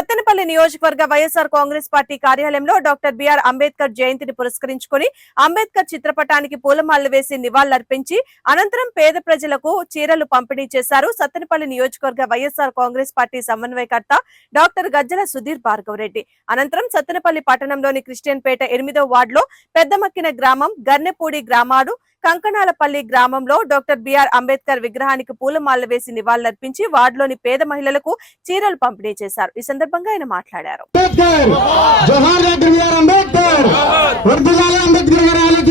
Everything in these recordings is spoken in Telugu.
సత్తెనపల్లి నియోజకవర్గ వైఎస్ఆర్ కాంగ్రెస్ పార్టీ కార్యాలయంలో డాక్టర్ బిఆర్ అంబేద్కర్ జయంతిని పురస్కరించుకుని అంబేద్కర్ చిత్రపటానికి పూలమాలలు వేసి నివాళులర్పించి అనంతరం పేద ప్రజలకు చీరలు పంపిణీ చేశారు సత్తెనపల్లి నియోజకవర్గ వైఎస్ఆర్ కాంగ్రెస్ పార్టీ సమన్వయకర్త డాక్టర్ గజ్జల సుధీర్ భార్గవరెడ్డి. అనంతరం సత్తెనపల్లి పట్టణంలోని క్రిస్టియన్ పేట ఎనిమిదో వార్డులో పెద్దమక్కిన గ్రామం గన్నెపూడి గ్రామాడు కంకణాలపల్లి గ్రామంలో డాక్టర్ బిఆర్ అంబేద్కర్ విగ్రహానికి పూలమాల వేసి నివాళులర్పించి వార్డులోని పేద మహిళలకు చీరలు పంపిణీ చేశారు. ఈ సందర్భంగా ఆయన మాట్లాడారు. అంబేద్కర్! అంబేద్కర్! అంబేద్కర్ అంబేద్కర్ అంబేద్కర్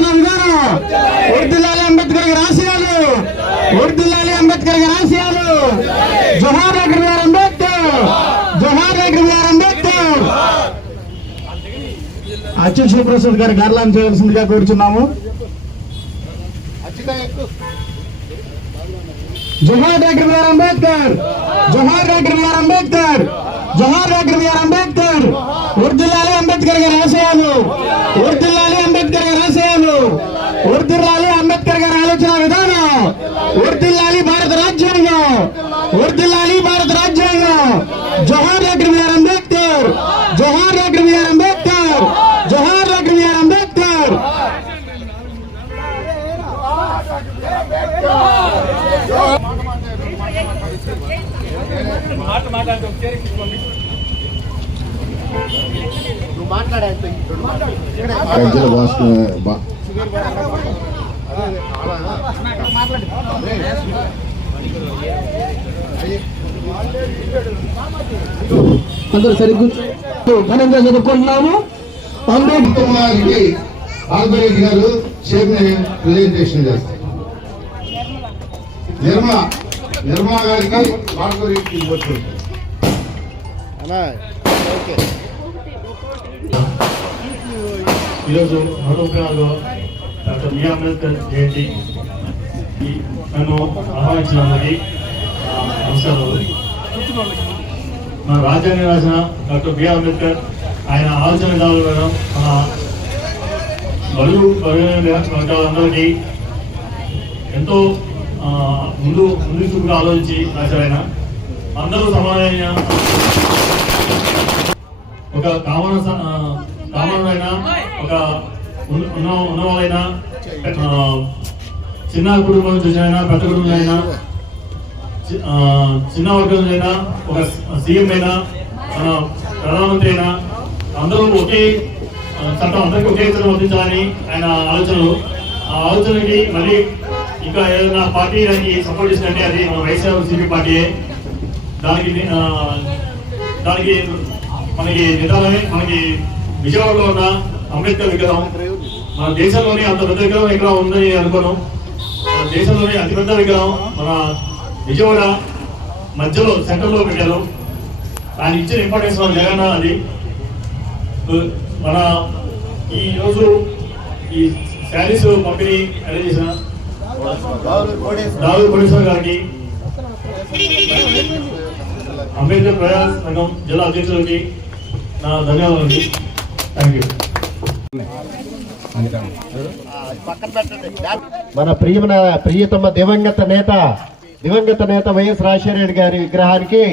అంబేద్కర్! అచ్యుత్ ప్రసాద్ గారి గార్లాన్ చేయాల్సిందిగా కోరుచున్నాము. జోహార్ డాక్టర్ బిఆర్ అంబేద్కర్ జోహార్ డాక్టర్ బిఆర్ అంబేద్కర్ జోహార్ డాక్టర్ బిఆర్ అంబేద్కర్ వర్దిల్లాలి అంబేద్కర్ గారి ఆశయాలు వర్దిల్లాలి అంబేద్కర్ గారి ఆశయాలు వర్దిల్లాలి అంబేద్కర్ గారి ఆలోచన విధానం వర్దిల్లాలి భారత రాజ్యాంగం వర్దిల్లాలి భారత రాజ్యాంగం జోహార్ డాక్టర్ బిఆర్ అంబేద్కర్ జోహార్ డాక్టర్ బిఆర్ అంబేద్కర్ జోహార్ డాక్టర్ బిఆర్ అంబేద్కర్ గంజల భాస్కర్ అందరూ సరిగ్గా ఘనంగా చదువుకుంటున్నాము. అంబేద్కర్ గారికి ఆల్బరేట్ గారు షేప్ చేస్తారు. నిర్మా నిర్మా గారికి ఆల్బరేట్ ఇవ్వచ్చు. ఈరోజు మహబూబ్నగర్లో డాక్టర్ బిఆర్ అంబేద్కర్ జయంతి. నన్ను ఆహ్వానించినందుకు ఆ, నమస్కారాలు మన రాజ్యాంగ రాసిన డాక్టర్ బిఆర్ అంబేద్కర్ ఆయన ఆలోచన విధానాలు మేడం. మన బరువు బరువు వర్గాలందరికీ ఎంతో ముందు ముందు చూపుగా ఆలోచించి రాశారాయన అందరూ సమానమైన ఒక కామన్ స- కామన్ ఒక ఉన్న- ఉన్న ఉన్నవాళ్ళైనా చిన్న కుటుంబం చూసినైనా పెద్ద కుటుంబం అయినా చిన్న వర్గం అయినా ఒక సీఎం అయినా మన ప్రధానమంత్రి అయినా అందరూ ఒకే చట్టం అందరికీ ఒకే చట్టం వర్తించాలని ఆయన ఆలోచనలు. ఆ ఆలోచనకి మళ్ళీ ఇంకా ఏదైనా పార్టీ దానికి సపోర్ట్ చేసినట్టే అది మన వైఎస్ఆర్ పార్టీ. దానికి దానికి మనకి నిదానమే మనకి విజయవాడలో ఉన్న అంబేద్కర్ విగ్రహం. మన దేశంలోనే అంత పెద్ద విగ్రహం ఎక్కడ ఉందని అనుకోను. మన దేశంలోనే అతిపెద్ద విగ్రహం మన విజయవాడ మధ్యలో సెంటర్లో పెట్టారు. ఆయన ఇచ్చిన ఇంపార్టెన్స్ మన జగన్ అది. మన ఈ ఈ శారీస్ పంపిణీ అరేంజ్ చేసిన దాదాపు కోటేశ్వర గారికి అంబేద్కర్ ప్రజా సంఘం జిల్లా అధ్యక్షులకి నా ధన్యవాదాలు. థ్యాంక్ యూ మన ప్రియమైన ప్రియతమ దివంగత నేత దివంగత నేత వైఎస్ రాజశేఖర రెడ్డి గారి విగ్రహానికి